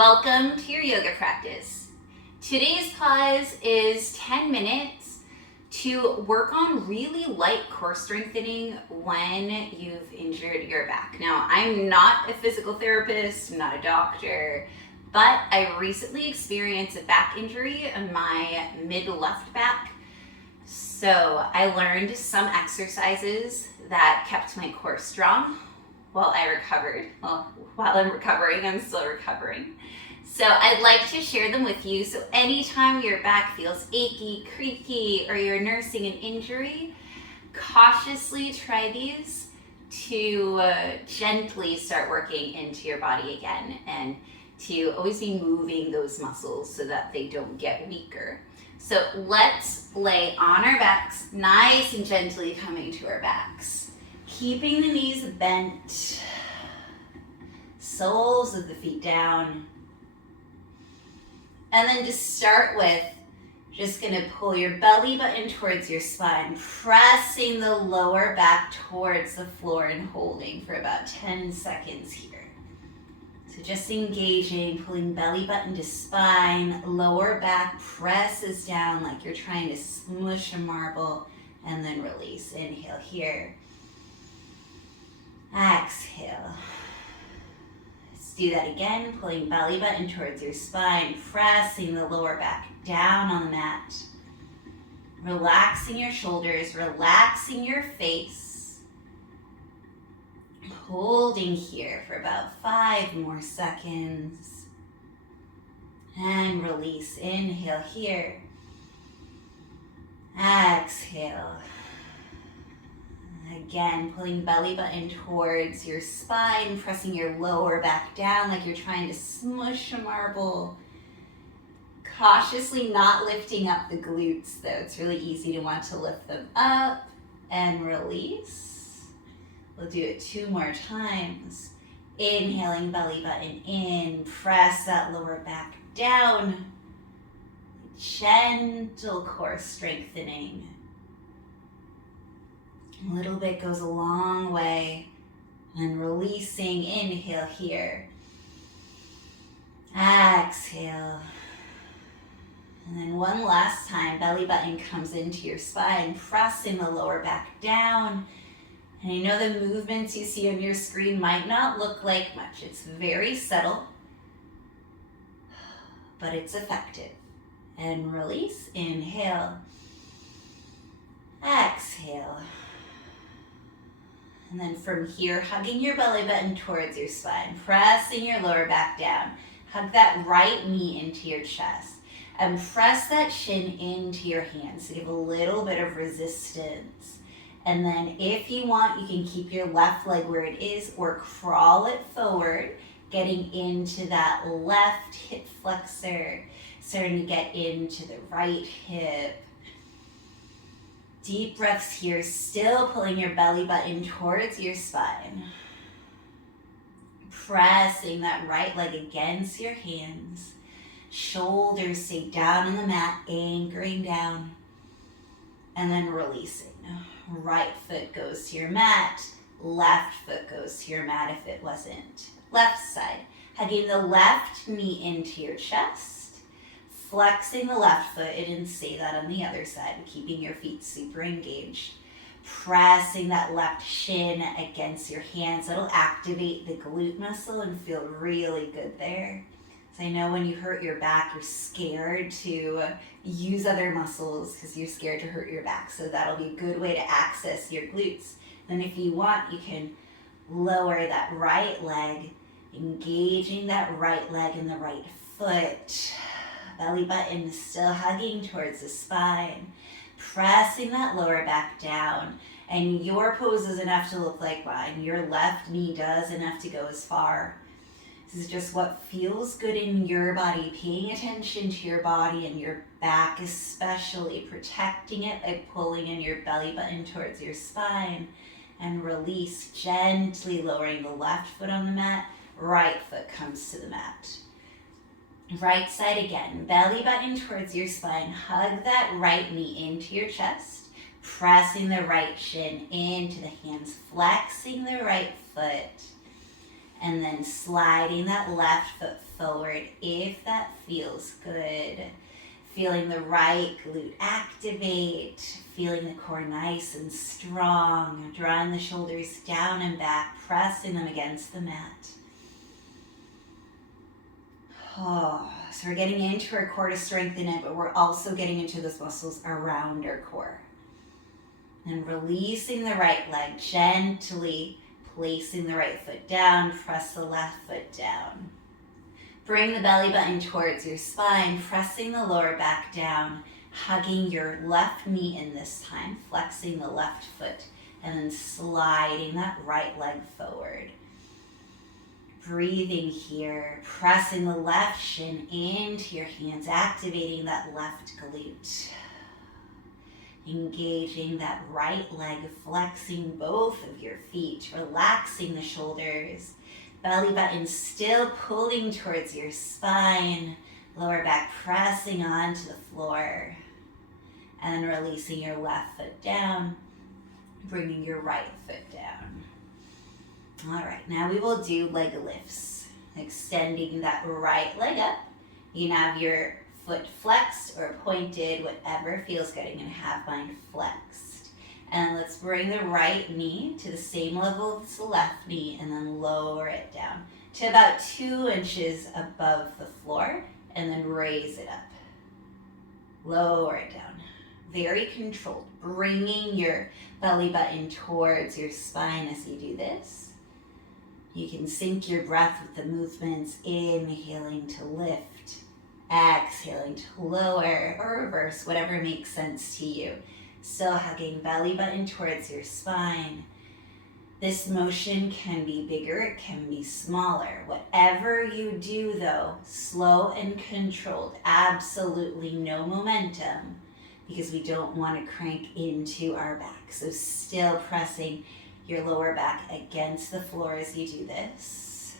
Welcome to your yoga practice. Today's class is 10 minutes to work on really light core strengthening when you've injured your back. Now, I'm not a physical therapist, I'm not a doctor, but I recently experienced a back injury in my mid-left back. So I learned some exercises that kept my core strong while I recovered. Well, while I'm recovering, I'm still recovering. So I'd like to share them with you. So anytime your back feels achy, creaky, or you're nursing an injury, cautiously try these to gently start working into your body again and to always be moving those muscles so that they don't get weaker. So let's lay on our backs, nice and gently coming to our backs. Keeping the knees bent, soles of the feet down. And then to start with, just gonna pull your belly button towards your spine, pressing the lower back towards the floor and holding for about 10 seconds here. So just engaging, pulling belly button to spine, lower back presses down like you're trying to smush a marble, and then release. Inhale here. Exhale. Let's do that again, pulling belly button towards your spine, pressing the lower back down on the mat. Relaxing your shoulders, relaxing your face. Holding here for about 5 more seconds. And release. Inhale here. Exhale. Again, pulling belly button towards your spine, pressing your lower back down like you're trying to smush a marble. Cautiously not lifting up the glutes, though. It's really easy to want to lift them up and release. We'll do it 2 more times. Inhaling, belly button in, press that lower back down. Gentle core strengthening. A little bit goes a long way. And releasing, inhale here. Exhale. And then one last time, belly button comes into your spine, pressing the lower back down. And I know the movements you see on your screen might not look like much. It's very subtle, but it's effective. And release, inhale. Exhale. And then from here, hugging your belly button towards your spine, pressing your lower back down. Hug that right knee into your chest and press that shin into your hands to give a little bit of resistance. And then if you want, you can keep your left leg where it is or crawl it forward, getting into that left hip flexor, starting to get into the right hip. Deep breaths here, still pulling your belly button towards your spine. Pressing that right leg against your hands. Shoulders stay down on the mat, anchoring down. And then releasing. Right foot goes to your mat. Left foot goes to your mat if it wasn't. Left side. Hugging the left knee into your chest. Flexing the left foot, I didn't say that on the other side, keeping your feet super engaged. Pressing that left shin against your hands. That'll activate the glute muscle and feel really good there. So I know when you hurt your back, you're scared to use other muscles because you're scared to hurt your back. So that'll be a good way to access your glutes. Then if you want, you can lower that right leg, engaging that right leg and the right foot. Belly button still hugging towards the spine, pressing that lower back down. And your pose is enough to look like mine. Your left knee does enough to go as far. This is just what feels good in your body, paying attention to your body and your back especially, protecting it by pulling in your belly button towards your spine. And release, gently lowering the left foot on the mat, right foot comes to the mat. Right side again, belly button towards your spine. Hug that right knee into your chest. Pressing the right shin into the hands. Flexing the right foot. And then sliding that left foot forward if that feels good. Feeling the right glute activate, feeling the core nice and strong, drawing the shoulders down and back, pressing them against the mat. Oh, so we're getting into our core to strengthen it, but we're also getting into those muscles around our core. And releasing the right leg, gently placing the right foot down, press the left foot down. Bring the belly button towards your spine, pressing the lower back down, hugging your left knee in this time, flexing the left foot, and then sliding that right leg forward. Breathing here, pressing the left shin into your hands, activating that left glute. Engaging that right leg, flexing both of your feet, relaxing the shoulders. Belly button still pulling towards your spine. Lower back pressing onto the floor. And then releasing your left foot down, bringing your right foot down. All right, now we will do leg lifts. Extending that right leg up. You can have your foot flexed or pointed, whatever feels good. I'm going to have mine flexed. And let's bring the right knee to the same level as the left knee and then lower it down to about 2 inches above the floor and then raise it up. Lower it down. Very controlled. Bringing your belly button towards your spine as you do this. You can sync your breath with the movements, inhaling to lift, exhaling to lower or reverse, whatever makes sense to you. Still hugging belly button towards your spine. This motion can be bigger, it can be smaller. Whatever you do though, slow and controlled, absolutely no momentum because we don't want to crank into our back. So still pressing your lower back against the floor as you do this.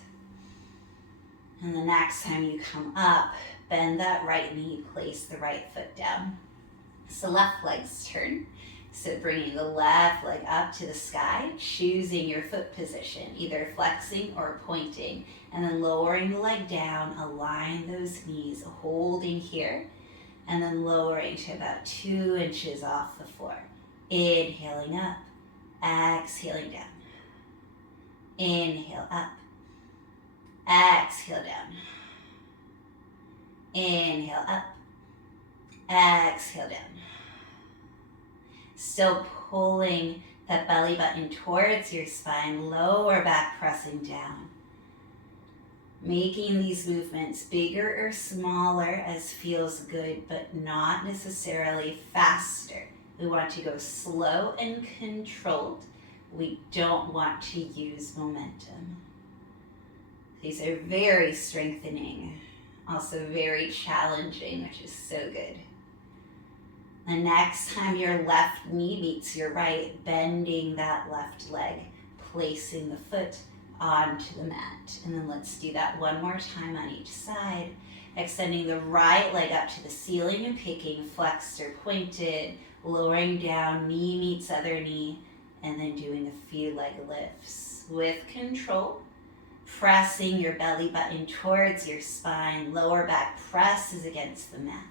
And the next time you come up, bend that right knee, place the right foot down. So left leg's turn. So bringing the left leg up to the sky, choosing your foot position, either flexing or pointing, and then lowering the leg down, align those knees, holding here, and then lowering to about 2 inches off the floor. Inhaling up, exhaling down. Inhale up, exhale down. Inhale up, exhale down. Still pulling that belly button towards your spine, lower back pressing down. Making these movements bigger or smaller as feels good, but not necessarily faster. We want to go slow and controlled. We don't want to use momentum. These are very strengthening, also very challenging, which is so good. The next time your left knee meets your right, bending that left leg, placing the foot onto the mat. And then let's do that one more time on each side. Extending the right leg up to the ceiling and picking flexed or pointed, lowering down, knee meets other knee, and then doing a few leg lifts with control. Pressing your belly button towards your spine, lower back presses against the mat.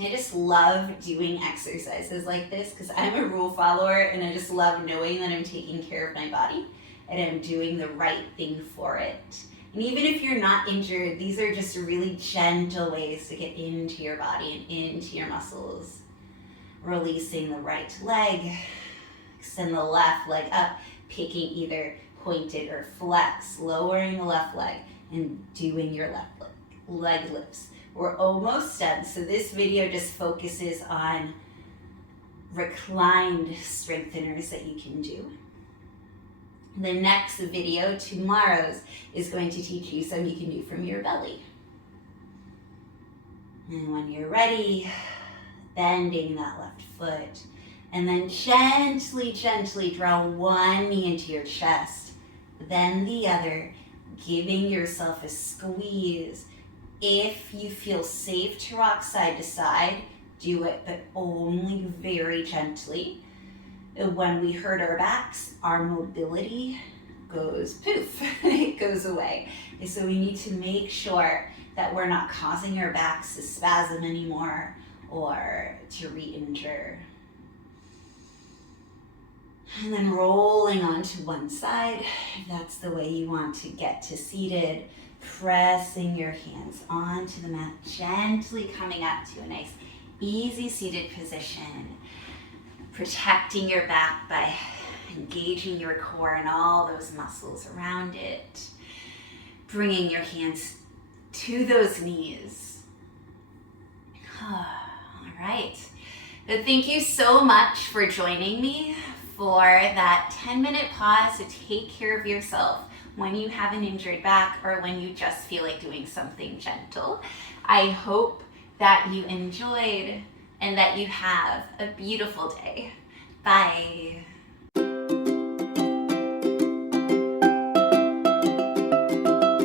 I just love doing exercises like this because I'm a rule follower and I just love knowing that I'm taking care of my body and I'm doing the right thing for it. And even if you're not injured, these are just really gentle ways to get into your body and into your muscles. Releasing the right leg, extend the left leg up, picking either pointed or flex, lowering the left leg and doing your left leg lifts. We're almost done, so this video just focuses on reclined strengtheners that you can do. The next video, tomorrow's, is going to teach you some you can do from your belly. And when you're ready, bending that left foot, and then gently, gently draw one knee into your chest, then the other, giving yourself a squeeze. If you feel safe to rock side to side, do it, but only very gently. When we hurt our backs, our mobility goes poof, it goes away. So we need to make sure that we're not causing our backs to spasm anymore or to re-injure. And then rolling onto one side, if that's the way you want to get to seated, pressing your hands onto the mat, gently coming up to a nice, easy seated position, protecting your back by engaging your core and all those muscles around it, bringing your hands to those knees. All right. So thank you so much for joining me for that 10-minute pause to take care of yourself when you have an injured back or when you just feel like doing something gentle. I hope that you enjoyed and that you have a beautiful day. Bye.